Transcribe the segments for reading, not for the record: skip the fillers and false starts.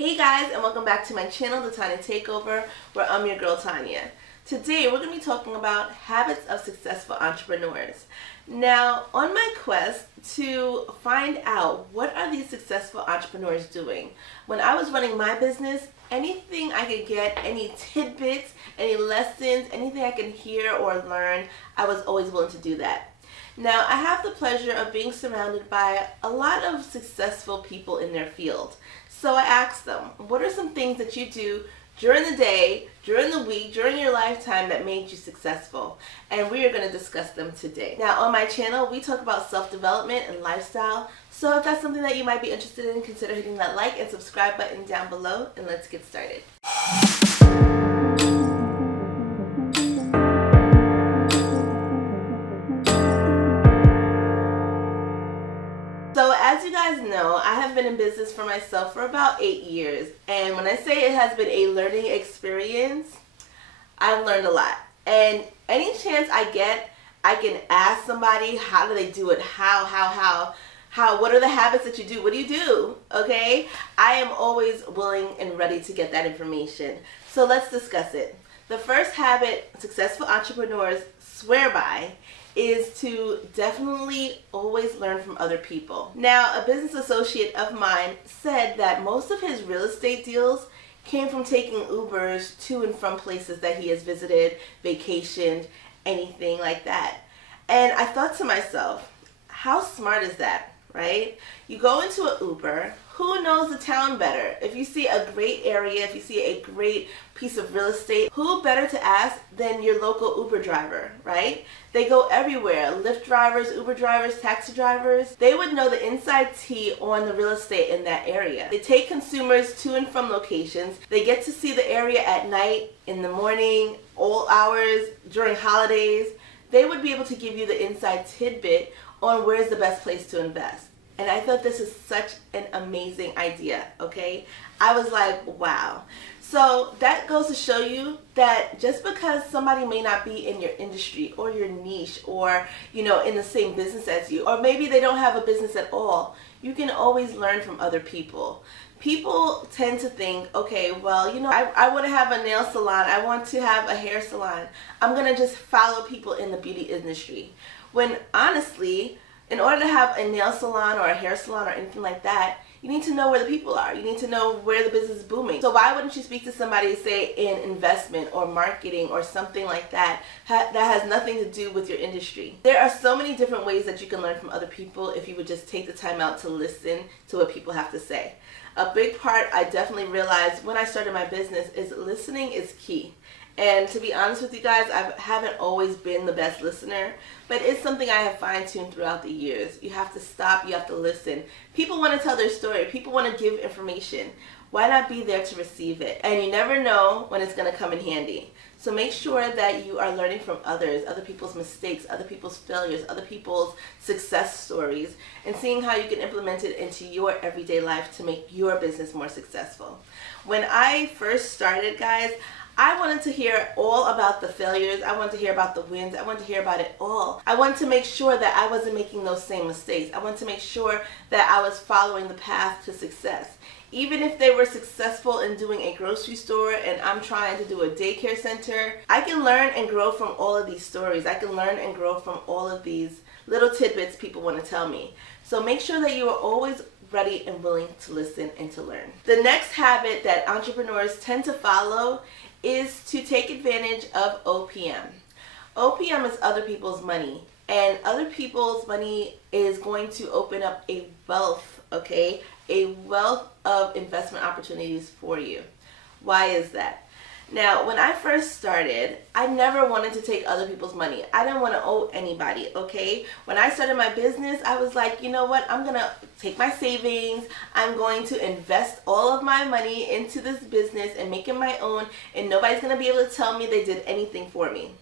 Hey guys, and welcome back to my channel, the Tanya Takeover, where I'm your girl Tanya. Today we're going to be talking about habits of successful entrepreneurs. Now, on my quest to find out what are these successful entrepreneurs doing, when I was running my business, anything I could get, any tidbits, any lessons, anything I can hear or learn, I was always willing to do that. Now, I have the pleasure of being surrounded by a lot of successful people in their field. So I asked them, what are some things that you do during the day, during the week, during your lifetime that made you successful? And we are going to discuss them today. Now, on my channel, we talk about self-development and lifestyle. So if that's something that you might be interested in, consider hitting that like and subscribe button down below, and let's get started. So as you guys know, I have been in business for myself for about 8 years. And when I say it has been a learning experience, I've learned a lot. And any chance I get, I can ask somebody, how do they do it? How? What are the habits that you do? What do you do? Okay? I am always willing and ready to get that information. So let's discuss it. The first habit successful entrepreneurs swear by is to definitely always learn from other people. Now, a business associate of mine said that most of his real estate deals came from taking Ubers to and from places that he has visited, vacationed, anything like that. And I thought to myself, how smart is that, right? You go into an Uber, who knows the town better? If you see a great area, if you see a great piece of real estate, who better to ask than your local Uber driver, right? They go everywhere. Lyft drivers, Uber drivers, taxi drivers. They would know the inside tea on the real estate in that area. They take consumers to and from locations. They get to see the area at night, in the morning, all hours, during holidays. They would be able to give you the inside tidbit on where's the best place to invest. And I thought this is such an amazing idea, okay? I was like, wow. So that goes to show you that just because somebody may not be in your industry or your niche or, you know, in the same business as you, or maybe they don't have a business at all, you can always learn from other people. People tend to think, okay, well, you know, I want to have a nail salon. I want to have a hair salon. I'm going to just follow people in the beauty industry. When honestly, in order to have a nail salon or a hair salon or anything like that, you need to know where the people are. You need to know where the business is booming. So why wouldn't you speak to somebody, say, in investment or marketing or something like that, that has nothing to do with your industry? There are so many different ways that you can learn from other people if you would just take the time out to listen to what people have to say. A big part I definitely realized when I started my business is listening is key. And to be honest with you guys, I haven't always been the best listener, but it's something I have fine-tuned throughout the years. You have to stop, you have to listen. People want to tell their story. People want to give information. Why not be there to receive it? And you never know when it's going to come in handy. So make sure that you are learning from others, other people's mistakes, other people's failures, other people's success stories, and seeing how you can implement it into your everyday life to make your business more successful. When I first started, guys, I wanted to hear all about the failures. I wanted to hear about the wins. I wanted to hear about it all. I wanted to make sure that I wasn't making those same mistakes. I wanted to make sure that I was following the path to success. Even if they were successful in doing a grocery store and I'm trying to do a daycare center, I can learn and grow from all of these stories. I can learn and grow from all of these little tidbits people want to tell me. So make sure that you are always ready and willing to listen and to learn. The next habit that entrepreneurs tend to follow is to take advantage of OPM. OPM is other people's money, and other people's money is going to open up a wealth, okay? A wealth of investment opportunities for you. Why is that? Now, when I first started, I never wanted to take other people's money. I didn't want to owe anybody, okay? When I started my business, I was like, you know what? I'm going to take my savings. I'm going to invest all of my money into this business and make it my own, and nobody's going to be able to tell me they did anything for me.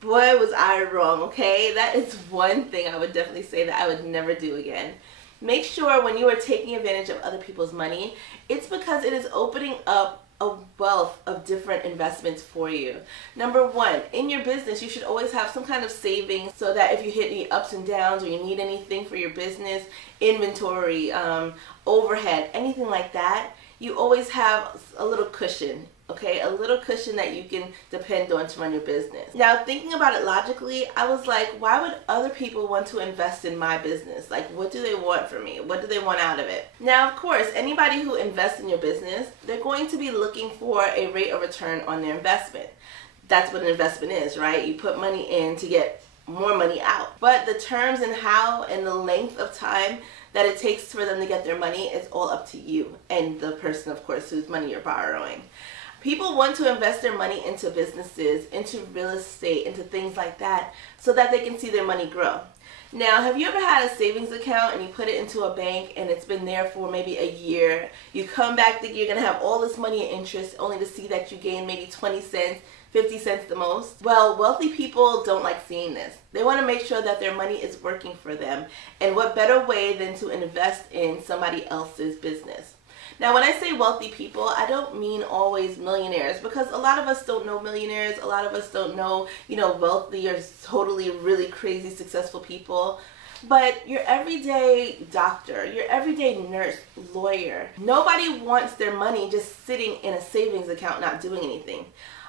Boy, was I wrong, okay? That is one thing I would definitely say that I would never do again. Make sure when you are taking advantage of other people's money, it's because it is opening up a wealth of different investments for you. Number one, in your business, you should always have some kind of savings so that if you hit any ups and downs or you need anything for your business, inventory, overhead, anything like that, you always have a little cushion. Okay, a little cushion that you can depend on to run your business. Now, thinking about it logically, I was like, why would other people want to invest in my business? Like, what do they want from me? What do they want out of it? Now, of course, anybody who invests in your business, they're going to be looking for a rate of return on their investment. That's what an investment is, right? You put money in to get more money out. But the terms and how and the length of time that it takes for them to get their money is all up to you and the person, of course, whose money you're borrowing. People want to invest their money into businesses, into real estate, into things like that, so that they can see their money grow. Now, have you ever had a savings account and you put it into a bank and it's been there for maybe a year? You come back thinking you're going to have all this money and interest only to see that you gain maybe 20 cents, 50 cents the most? Well, wealthy people don't like seeing this. They want to make sure that their money is working for them. And what better way than to invest in somebody else's business? Now, when I say wealthy people, I don't mean always millionaires, because a lot of us don't know millionaires. A lot of us don't know, wealthy or totally really crazy successful people. But your everyday doctor, your everyday nurse, lawyer, nobody wants their money just sitting in a savings account not doing anything.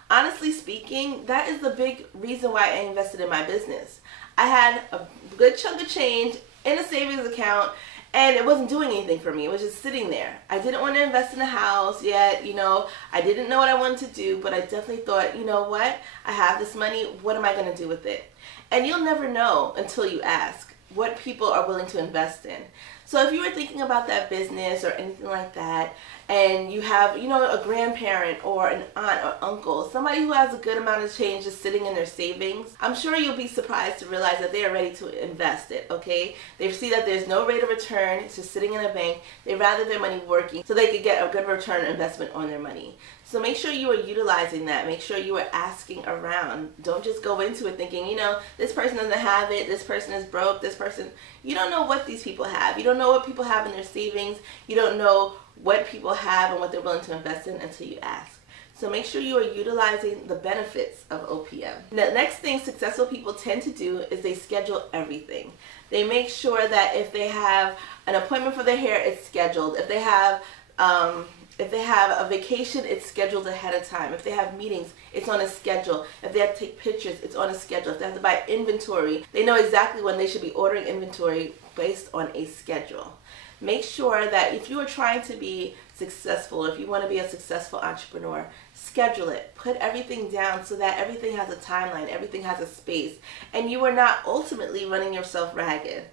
Honestly speaking, that is the big reason why I invested in my business. I had a good chunk of change in a savings account, and it wasn't doing anything for me. It was just sitting there. I didn't want to invest in a house yet, I didn't know what I wanted to do, but I definitely thought, you know what? I have this money. What am I going to do with it? And you'll never know until you ask what people are willing to invest in. So if you were thinking about that business or anything like that, and you have, a grandparent or an aunt or uncle, somebody who has a good amount of change just sitting in their savings, I'm sure you'll be surprised to realize that they are ready to invest it, okay? They see that there's no rate of return, it's just sitting in a bank. They'd rather their money working so they could get a good return investment on their money. So make sure you are utilizing that. Make sure you are asking around. Don't just go into it thinking, this person doesn't have it, this person is broke, this person. You don't know what these people have. You don't know what people have in their savings. You don't know what people have and what they're willing to invest in until you ask. So make sure you are utilizing the benefits of OPM. Now, the next thing successful people tend to do is they schedule everything. They make sure that if they have an appointment for their hair, it's scheduled. If they have a vacation, it's scheduled ahead of time. If they have meetings, it's on a schedule. If they have to take pictures, it's on a schedule. If they have to buy inventory, they know exactly when they should be ordering inventory based on a schedule. Make sure that if you are trying to be successful, if you want to be a successful entrepreneur, schedule it. Put everything down so that everything has a timeline, everything has a space, and you are not ultimately running yourself ragged.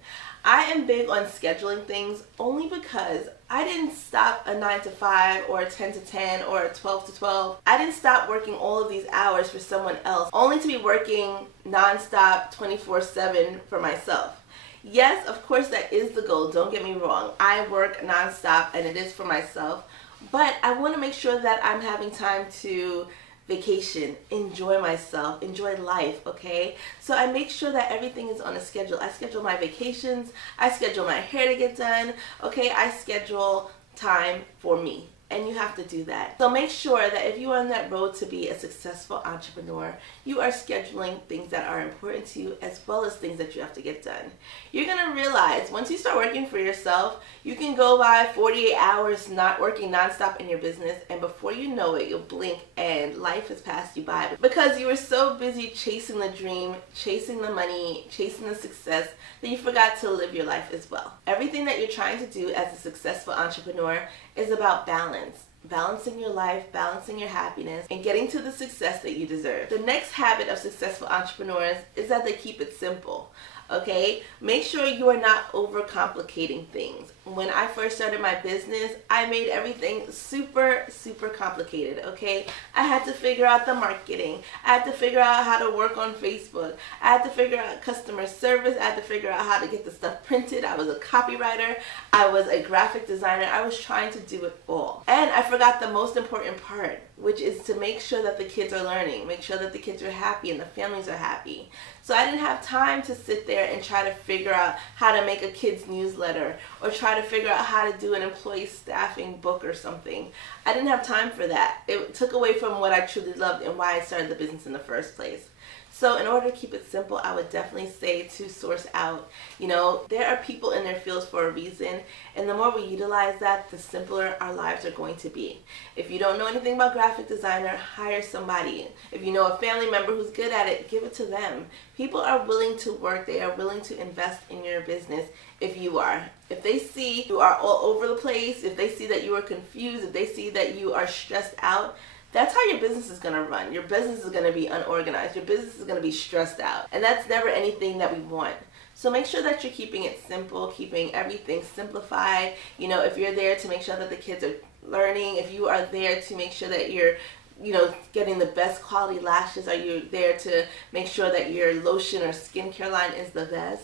I am big on scheduling things only because I didn't stop a 9 to 5 or a 10 to 10 or a 12 to 12. I didn't stop working all of these hours for someone else, only to be working nonstop 24/7 for myself. Yes, of course, that is the goal. Don't get me wrong. I work nonstop and it is for myself, but I want to make sure that I'm having time to vacation, enjoy myself, enjoy life, okay? So I make sure that everything is on a schedule. I schedule my vacations, I schedule my hair to get done, okay? I schedule time for me. And you have to do that. So make sure that if you are on that road to be a successful entrepreneur, you are scheduling things that are important to you as well as things that you have to get done. You're going to realize once you start working for yourself, you can go by 48 hours not working nonstop in your business, and before you know it, you'll blink and life has passed you by because you were so busy chasing the dream, chasing the money, chasing the success that you forgot to live your life as well. Everything that you're trying to do as a successful entrepreneur is about balance. Balancing your life, balancing your happiness, and getting to the success that you deserve. The next habit of successful entrepreneurs is that they keep it simple. Okay? Make sure you are not overcomplicating things. When I first started my business, I made everything super complicated, okay? I had to figure out the marketing. I had to figure out how to work on Facebook. I had to figure out customer service. I had to figure out how to get the stuff printed. I was a copywriter. I was a graphic designer. I was trying to do it all. And I forgot the most important part, which is to make sure that the kids are learning, make sure that the kids are happy and the families are happy. So I didn't have time to sit there and try to figure out how to make a kid's newsletter or try to figure out how to do an employee staffing book or something. I didn't have time for that. It took away from what I truly loved and why I started the business in the first place. So in order to keep it simple, I would definitely say to source out. You know, there are people in their fields for a reason, and the more we utilize that, the simpler our lives are going to be. If you don't know anything about graphic designer, hire somebody. If you know a family member who's good at it, give it to them. People are willing to work. They are willing to invest in your business if you are. If they see you are all over the place, if they see that you are confused, if they see that you are stressed out, that's how your business is going to run. Your business is going to be unorganized. Your business is going to be stressed out. And that's never anything that we want. So make sure that you're keeping it simple, keeping everything simplified. You know, if you're there to make sure that the kids are learning, if you are there to make sure that you're, you know, getting the best quality lashes, are you there to make sure that your lotion or skincare line is the best?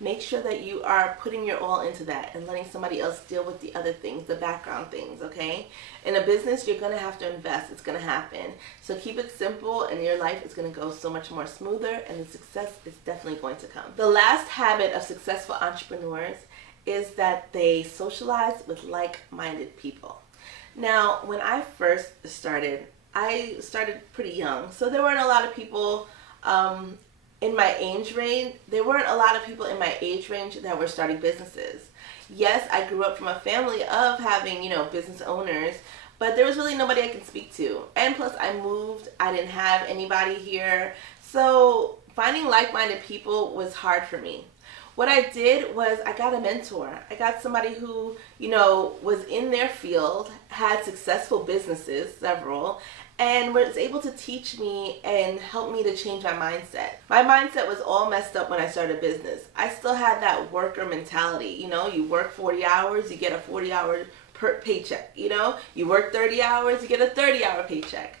Make sure that you are putting your all into that and letting somebody else deal with the other things, the background things, okay? In a business, you're going to have to invest. It's going to happen. So keep it simple and your life is going to go so much more smoother and the success is definitely going to come. The last habit of successful entrepreneurs is that they socialize with like-minded people. Now, when I first started, I started pretty young. So there weren't a lot of people in my age range. There weren't a lot of people in my age range that were starting businesses. Yes, I grew up from a family of having, you know, business owners, but there was really nobody I could speak to. And plus I moved, I didn't have anybody here. So finding like-minded people was hard for me. What I did was I got a mentor. I got somebody who, you know, was in their field, had successful businesses, several, and was able to teach me and help me to change my mindset. My mindset was all messed up when I started a business. I still had that worker mentality. You know, you work 40 hours, you get a 40-hour paycheck. You know, you work 30 hours, you get a 30-hour paycheck.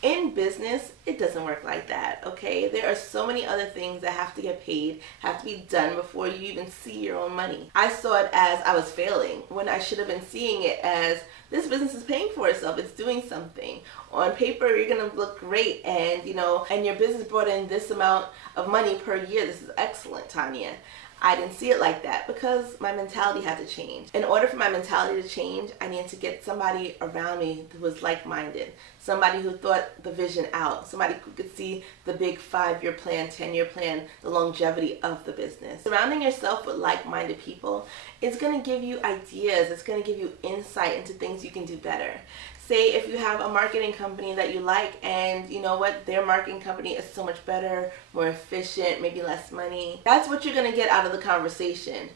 In business, it doesn't work like that, okay? There are so many other things that have to get paid, have to be done before you even see your own money. I saw it as I was failing when I should have been seeing it as this business is paying for itself, it's doing something. On paper, you're gonna look great and, you know, and your business brought in this amount of money per year. This is excellent, Tanya. I didn't see it like that because my mentality had to change. In order for my mentality to change, I needed to get somebody around me who was like-minded, somebody who thought the vision out, somebody who could see the big 5-year plan, 10-year plan, the longevity of the business. Surrounding yourself with like-minded people is going to give you ideas. It's going to give you insight into things you can do better. Say if you have a marketing company that you like and you know what, their marketing company is so much better, more efficient, maybe less money. That's what you're going to get out of the conversation.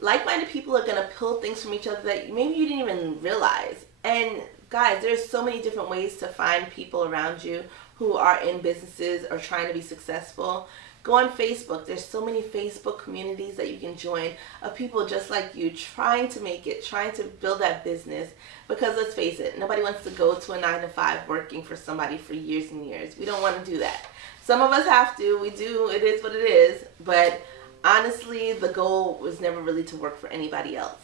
Like-minded people are going to pull things from each other that maybe you didn't even realize. And guys, there's so many different ways to find people around you who are in businesses or trying to be successful. Go on Facebook. There's so many Facebook communities that you can join of people just like you trying to make it, trying to build that business. Because let's face it, nobody wants to go to a 9-to-5 working for somebody for years and years. We don't want to do that. Some of us have to. We do. It is what it is. But honestly, the goal was never really to work for anybody else.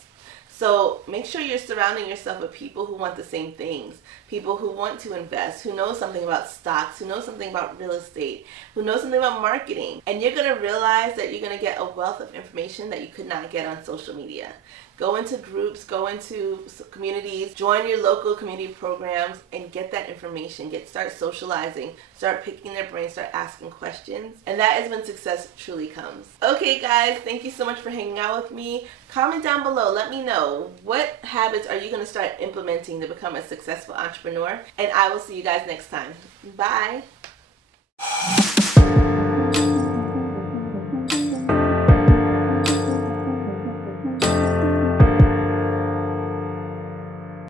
So make sure you're surrounding yourself with people who want the same things, people who want to invest, who know something about stocks, who know something about real estate, who know something about marketing. And you're going to realize that you're going to get a wealth of information that you could not get on social media. Go into groups, go into communities, join your local community programs, and get that information. Start socializing, start picking their brains, start asking questions. And that is when success truly comes. Okay guys, thank you so much for hanging out with me. Comment down below, let me know what habits are you going to start implementing to become a successful entrepreneur. And I will see you guys next time. Bye.